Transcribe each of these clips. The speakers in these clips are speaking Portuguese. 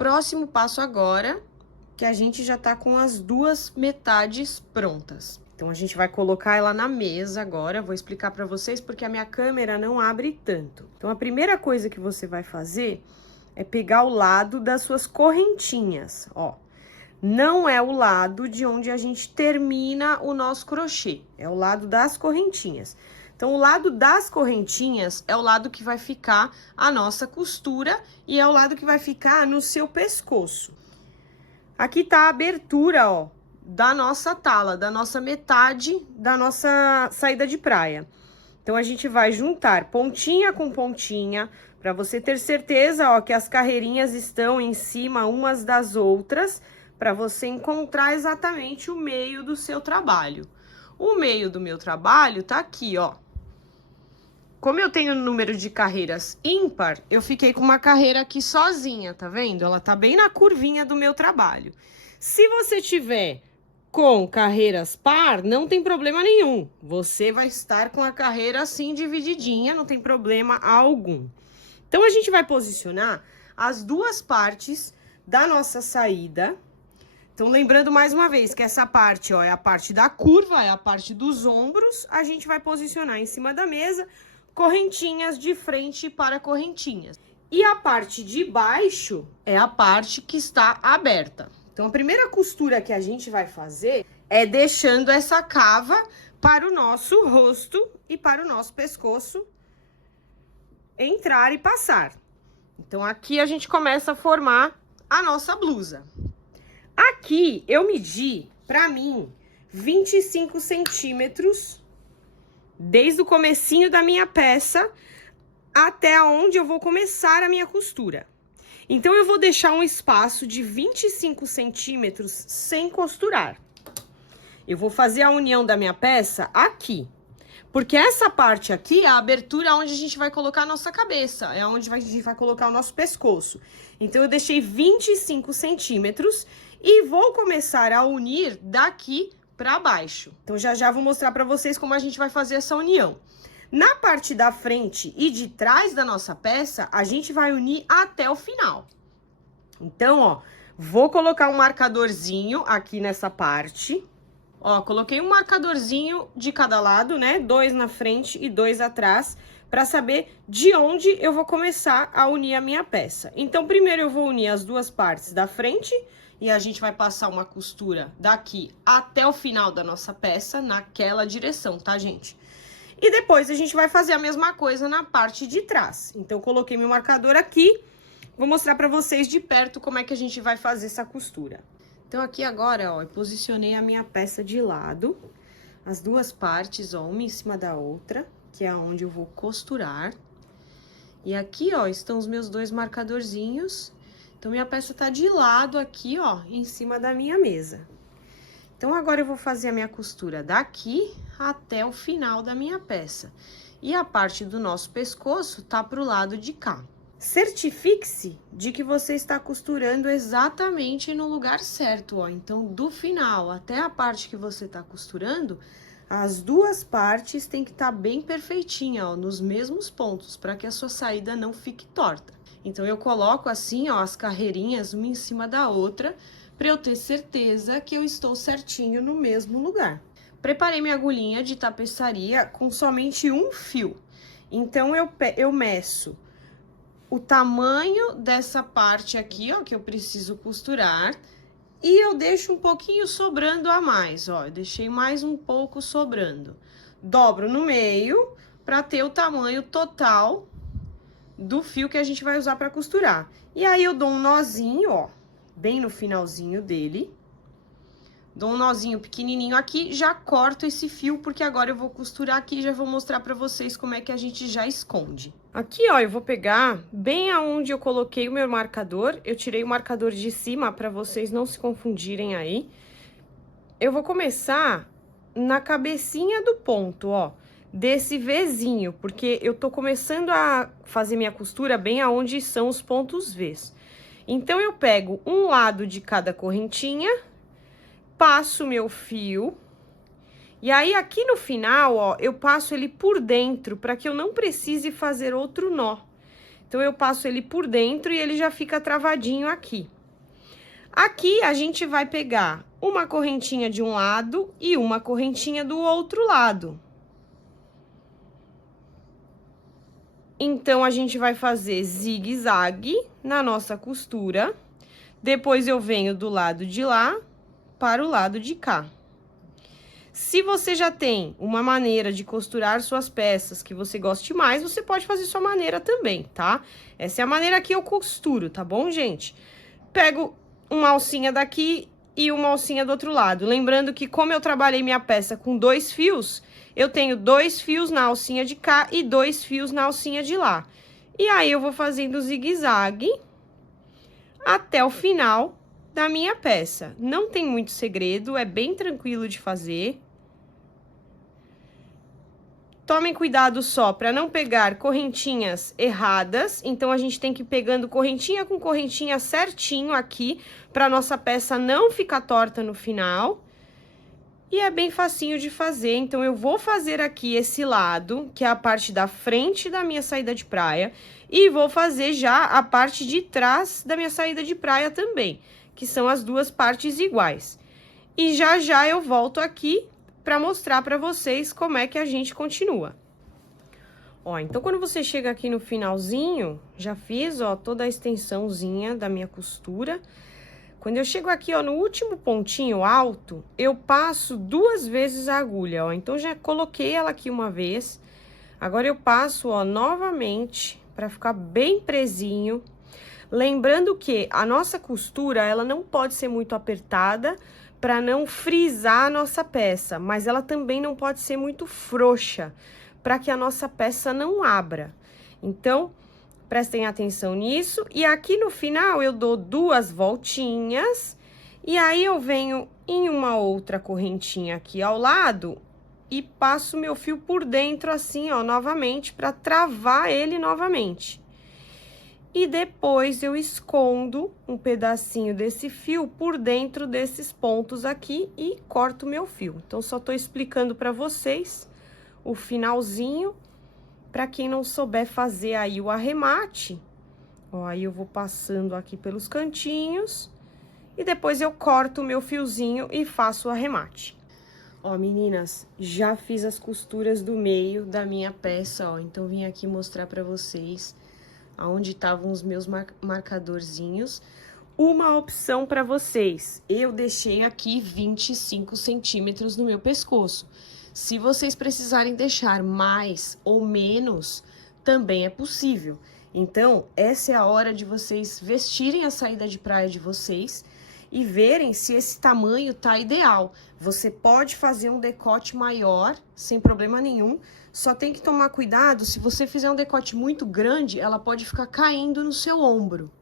Próximo passo agora, que a gente já tá com as duas metades prontas. Então, a gente vai colocar ela na mesa agora, vou explicar pra vocês porque a minha câmera não abre tanto. Então, a primeira coisa que você vai fazer é pegar o lado das suas correntinhas, ó. Não é o lado de onde a gente termina o nosso crochê, é o lado das correntinhas. Então, o lado das correntinhas é o lado que vai ficar a nossa costura e é o lado que vai ficar no seu pescoço. Aqui tá a abertura, ó, da nossa tala, da nossa metade da nossa saída de praia. Então, a gente vai juntar pontinha com pontinha, para você ter certeza, ó, que as carreirinhas estão em cima umas das outras, para você encontrar exatamente o meio do seu trabalho. O meio do meu trabalho tá aqui, ó. Como eu tenho número de carreiras ímpar, eu fiquei com uma carreira aqui sozinha, tá vendo? Ela tá bem na curvinha do meu trabalho. Se você tiver com carreiras par, não tem problema nenhum. Você vai estar com a carreira assim divididinha, não tem problema algum. Então, a gente vai posicionar as duas partes da nossa saída. Então, lembrando mais uma vez que essa parte, ó, é a parte da curva, é a parte dos ombros. A gente vai posicionar em cima da mesa, correntinhas de frente para correntinhas. E a parte de baixo é a parte que está aberta. Então, a primeira costura que a gente vai fazer é deixando essa cava para o nosso rosto e para o nosso pescoço entrar e passar. Então, aqui a gente começa a formar a nossa blusa. Aqui, eu medi, pra mim, 25 centímetros, desde o comecinho da minha peça até onde eu vou começar a minha costura. Então, eu vou deixar um espaço de 25 centímetros sem costurar. Eu vou fazer a união da minha peça aqui. Porque essa parte aqui é a abertura onde a gente vai colocar a nossa cabeça, é onde a gente vai colocar o nosso pescoço. Então, eu deixei 25 centímetros e vou começar a unir daqui para baixo. Então, já vou mostrar para vocês como a gente vai fazer essa união. Na parte da frente e de trás da nossa peça, a gente vai unir até o final. Então, ó, vou colocar um marcadorzinho aqui nessa parte. Ó, coloquei um marcadorzinho de cada lado, né? 2 na frente e 2 atrás, para saber de onde eu vou começar a unir a minha peça. Então, primeiro eu vou unir as duas partes da frente e a gente vai passar uma costura daqui até o final da nossa peça, naquela direção, tá, gente? E depois a gente vai fazer a mesma coisa na parte de trás. Então, eu coloquei meu marcador aqui, vou mostrar para vocês de perto como é que a gente vai fazer essa costura. Então, aqui agora, ó, eu posicionei a minha peça de lado, as duas partes, ó, uma em cima da outra, que é onde eu vou costurar. E aqui, ó, estão os meus dois marcadorzinhos. Então, minha peça tá de lado aqui, ó, em cima da minha mesa. Então, agora eu vou fazer a minha costura daqui até o final da minha peça. E a parte do nosso pescoço tá pro lado de cá. Certifique-se de que você está costurando exatamente no lugar certo, ó. Então, do final até a parte que você tá costurando, as duas partes tem que estar bem perfeitinha, ó, nos mesmos pontos, para que a sua saída não fique torta. Então, eu coloco assim, ó, as carreirinhas uma em cima da outra, para eu ter certeza que eu estou certinho no mesmo lugar. Preparei minha agulhinha de tapeçaria com somente um fio. Então, eu meço o tamanho dessa parte aqui, ó, que eu preciso costurar, e eu deixo um pouquinho sobrando a mais, ó, eu deixei mais um pouco sobrando. Dobro no meio, pra ter o tamanho total do fio que a gente vai usar pra costurar. E aí, eu dou um nozinho, ó, bem no finalzinho dele. Dou um nozinho pequenininho aqui, já corto esse fio, porque agora eu vou costurar aqui e já vou mostrar pra vocês como é que a gente já esconde. Aqui, ó, eu vou pegar bem aonde eu coloquei o meu marcador, eu tirei o marcador de cima pra vocês não se confundirem aí. Eu vou começar na cabecinha do ponto, ó, desse Vzinho, porque eu tô começando a fazer minha costura bem aonde são os pontos Vs. Então, eu pego um lado de cada correntinha, passo meu fio, e aí aqui no final, ó, eu passo ele por dentro, para que eu não precise fazer outro nó. Então, eu passo ele por dentro e ele já fica travadinho aqui. Aqui, a gente vai pegar uma correntinha de um lado e uma correntinha do outro lado. Então, a gente vai fazer zigue-zague na nossa costura. Depois, eu venho do lado de lá para o lado de cá. Se você já tem uma maneira de costurar suas peças que você goste mais, você pode fazer sua maneira também, tá? Essa é a maneira que eu costuro, tá bom, gente? Pego uma alcinha daqui e uma alcinha do outro lado. Lembrando que como eu trabalhei minha peça com 2 fios, eu tenho 2 fios na alcinha de cá e 2 fios na alcinha de lá. E aí, eu vou fazendo zigue-zague até o final da minha peça. Não tem muito segredo, é bem tranquilo de fazer. Tomem cuidado só para não pegar correntinhas erradas. Então, a gente tem que ir pegando correntinha com correntinha certinho aqui, para nossa peça não ficar torta no final. E é bem facinho de fazer, então eu vou fazer aqui esse lado, que é a parte da frente da minha saída de praia, e vou fazer já a parte de trás da minha saída de praia também, que são as duas partes iguais. E já já eu volto aqui para mostrar para vocês como é que a gente continua. Ó, então quando você chega aqui no finalzinho, já fiz, ó, toda a extensãozinha da minha costura. Quando eu chego aqui, ó, no último pontinho alto, eu passo 2 vezes a agulha, ó. Então, já coloquei ela aqui uma vez. Agora, eu passo, ó, novamente, pra ficar bem presinho. Lembrando que a nossa costura, ela não pode ser muito apertada pra não frisar a nossa peça. Mas ela também não pode ser muito frouxa, pra que a nossa peça não abra. Então, prestem atenção nisso. E aqui no final, eu dou 2 voltinhas. E aí, eu venho em uma outra correntinha aqui ao lado e passo meu fio por dentro assim, ó, novamente, para travar ele novamente. E depois, eu escondo um pedacinho desse fio por dentro desses pontos aqui e corto meu fio. Então, só tô explicando para vocês o finalzinho. Para quem não souber fazer aí o arremate, ó, aí eu vou passando aqui pelos cantinhos e depois eu corto o meu fiozinho e faço o arremate. Ó, meninas, já fiz as costuras do meio da minha peça, ó, então vim aqui mostrar para vocês aonde estavam os meus marcadorzinhos. Uma opção para vocês, eu deixei aqui 25 centímetros no meu pescoço. Se vocês precisarem deixar mais ou menos, também é possível. Então, essa é a hora de vocês vestirem a saída de praia de vocês e verem se esse tamanho tá ideal. Você pode fazer um decote maior, sem problema nenhum, só tem que tomar cuidado, se você fizer um decote muito grande, ela pode ficar caindo no seu ombro.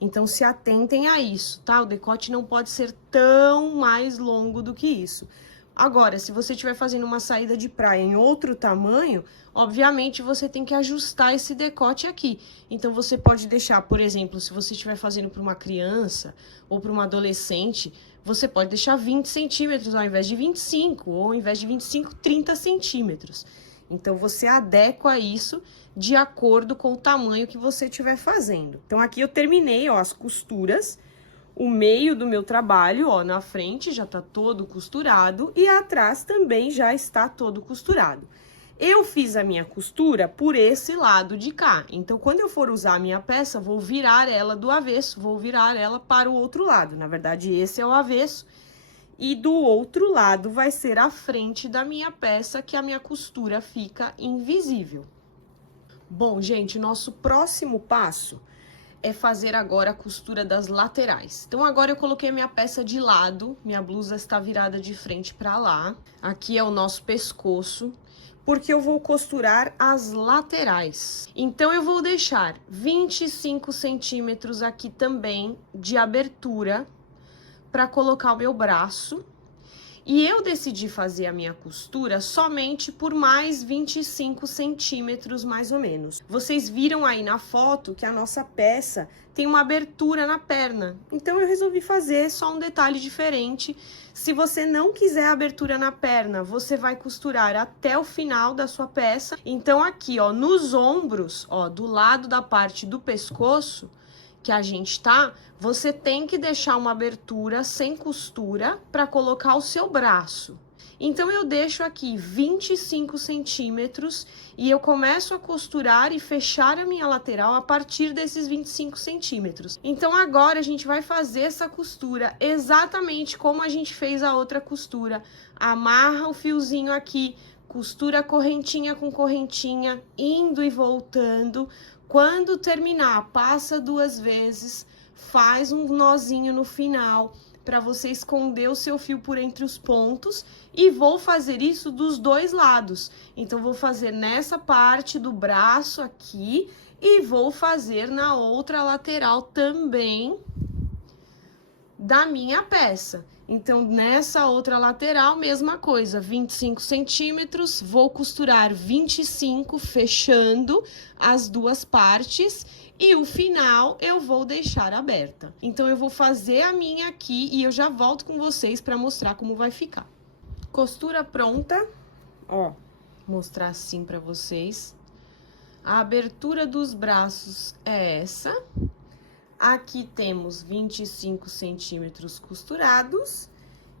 Então, se atentem a isso, tá? O decote não pode ser tão mais longo do que isso. Agora, se você estiver fazendo uma saída de praia em outro tamanho, obviamente você tem que ajustar esse decote aqui. Então, você pode deixar, por exemplo, se você estiver fazendo para uma criança ou para uma adolescente, você pode deixar 20 centímetros ao invés de 25, ou ao invés de 25, 30 centímetros. Então, você adequa isso de acordo com o tamanho que você estiver fazendo. Então, aqui eu terminei, ó, as costuras. O meio do meu trabalho, ó, na frente já tá todo costurado e atrás também já está todo costurado. Eu fiz a minha costura por esse lado de cá. Então, quando eu for usar a minha peça, vou virar ela do avesso, vou virar ela para o outro lado. Na verdade, esse é o avesso. E do outro lado vai ser a frente da minha peça, que a minha costura fica invisível. Bom, gente, nosso próximo passo é fazer agora a costura das laterais. Então, agora eu coloquei minha peça de lado, minha blusa está virada de frente para lá. Aqui é o nosso pescoço, porque eu vou costurar as laterais. Então, eu vou deixar 25 centímetros aqui também de abertura para colocar o meu braço. E eu decidi fazer a minha costura somente por mais 25 centímetros, mais ou menos. Vocês viram aí na foto que a nossa peça tem uma abertura na perna. Então, eu resolvi fazer só um detalhe diferente. Se você não quiser abertura na perna, você vai costurar até o final da sua peça. Então, aqui, ó, nos ombros, ó, do lado da parte do pescoço, que a gente tá, você tem que deixar uma abertura sem costura para colocar o seu braço. Então, eu deixo aqui 25 centímetros e eu começo a costurar e fechar a minha lateral a partir desses 25 centímetros. Então, agora a gente vai fazer essa costura exatamente como a gente fez a outra costura. Amarra o fiozinho aqui, costura correntinha com correntinha, indo e voltando. Quando terminar, passa 2 vezes, faz um nozinho no final para você esconder o seu fio por entre os pontos e vou fazer isso dos 2 lados. Então, vou fazer nessa parte do braço aqui e vou fazer na outra lateral também da minha peça. Então, nessa outra lateral, mesma coisa, 25 centímetros, vou costurar 25, fechando as 2 partes, e o final eu vou deixar aberta. Então, eu vou fazer a minha aqui e eu já volto com vocês para mostrar como vai ficar. Costura pronta, ó, mostrar assim para vocês. A abertura dos braços é essa. Aqui temos 25 centímetros costurados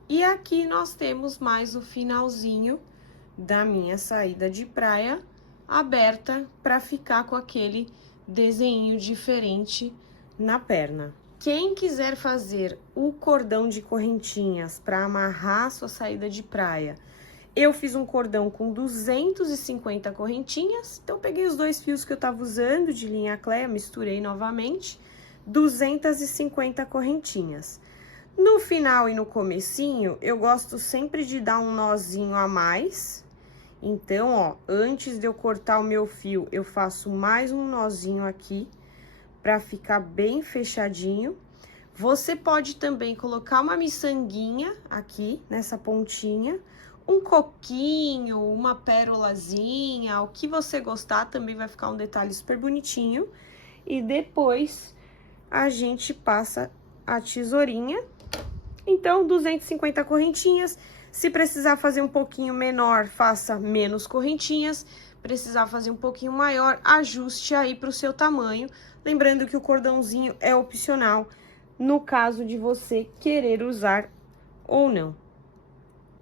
e aqui nós temos mais o finalzinho da minha saída de praia aberta para ficar com aquele desenho diferente na perna. Quem quiser fazer o cordão de correntinhas para amarrar a sua saída de praia, eu fiz um cordão com 250 correntinhas, então peguei os 2 fios que eu tava usando de linha Cleia, misturei novamente. 250 correntinhas. No final e no comecinho, eu gosto sempre de dar um nozinho a mais. Então, ó, antes de eu cortar o meu fio, eu faço mais um nozinho aqui, pra ficar bem fechadinho. Você pode também colocar uma miçanguinha aqui, nessa pontinha, um coquinho, uma pérolazinha, o que você gostar, também vai ficar um detalhe super bonitinho. E depois a gente passa a tesourinha. Então, 250 correntinhas. Se precisar fazer um pouquinho menor, faça menos correntinhas. Precisar fazer um pouquinho maior, ajuste aí para o seu tamanho. Lembrando que o cordãozinho é opcional, no caso de você querer usar ou não.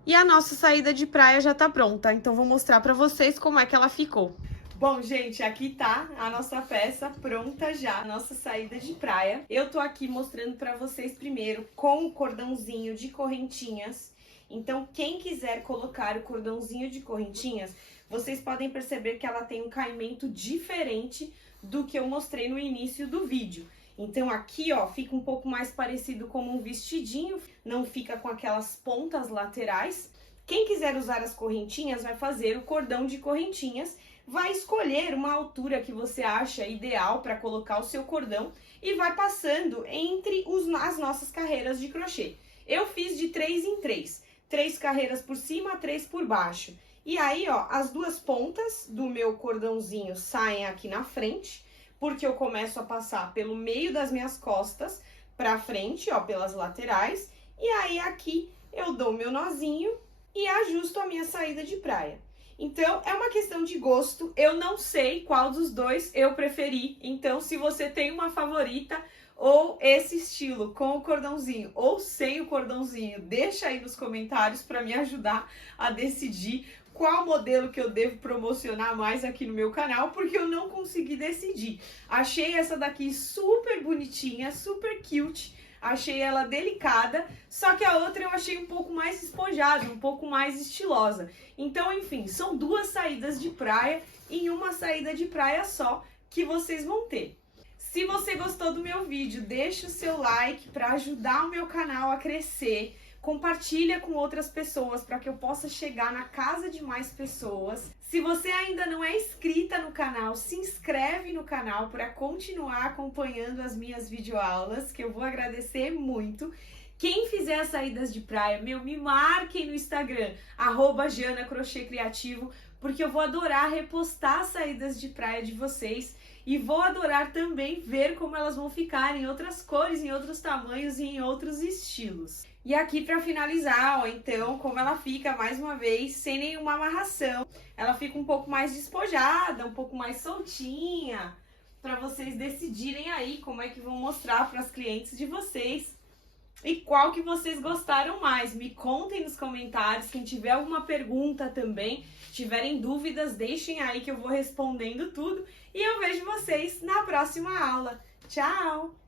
E a nossa saída de praia já tá pronta, então vou mostrar para vocês como é que ela ficou. Bom, gente, aqui tá a nossa peça pronta já, a nossa saída de praia. Eu tô aqui mostrando pra vocês primeiro com o cordãozinho de correntinhas. Então, quem quiser colocar o cordãozinho de correntinhas, vocês podem perceber que ela tem um caimento diferente do que eu mostrei no início do vídeo. Então, aqui, ó, fica um pouco mais parecido como um vestidinho, não fica com aquelas pontas laterais. Quem quiser usar as correntinhas vai fazer o cordão de correntinhas, vai escolher uma altura que você acha ideal para colocar o seu cordão e vai passando entre as nossas carreiras de crochê. Eu fiz de 3 em 3, 3 carreiras por cima, 3 por baixo. E aí, ó, as 2 pontas do meu cordãozinho saem aqui na frente, porque eu começo a passar pelo meio das minhas costas pra frente, ó, pelas laterais. E aí, aqui, eu dou meu nozinho e ajusto a minha saída de praia. Então, é uma questão de gosto, eu não sei qual dos dois eu preferi. Então, se você tem uma favorita, ou esse estilo com o cordãozinho, ou sem o cordãozinho, deixa aí nos comentários para me ajudar a decidir qual modelo que eu devo promocionar mais aqui no meu canal, porque eu não consegui decidir. Achei essa daqui super bonitinha, super cute, achei ela delicada, só que a outra eu achei um pouco mais espojada, um pouco mais estilosa. Então, enfim, são 2 saídas de praia em uma saída de praia só que vocês vão ter. Se você gostou do meu vídeo, deixa o seu like para ajudar o meu canal a crescer. Compartilha com outras pessoas para que eu possa chegar na casa de mais pessoas. Se você ainda não é inscrita no canal, se inscreve no canal para continuar acompanhando as minhas videoaulas, que eu vou agradecer muito. Quem fizer as saídas de praia, me marquem no Instagram, @JanaCrochêCriativo, porque eu vou adorar repostar as saídas de praia de vocês e vou adorar também ver como elas vão ficar em outras cores, em outros tamanhos e em outros estilos. E aqui para finalizar, ó, então, como ela fica, mais uma vez, sem nenhuma amarração, ela fica um pouco mais despojada, um pouco mais soltinha, para vocês decidirem aí como é que vão mostrar para as clientes de vocês e qual que vocês gostaram mais. Me contem nos comentários, quem tiver alguma pergunta também, tiverem dúvidas, deixem aí que eu vou respondendo tudo e eu vejo vocês na próxima aula. Tchau!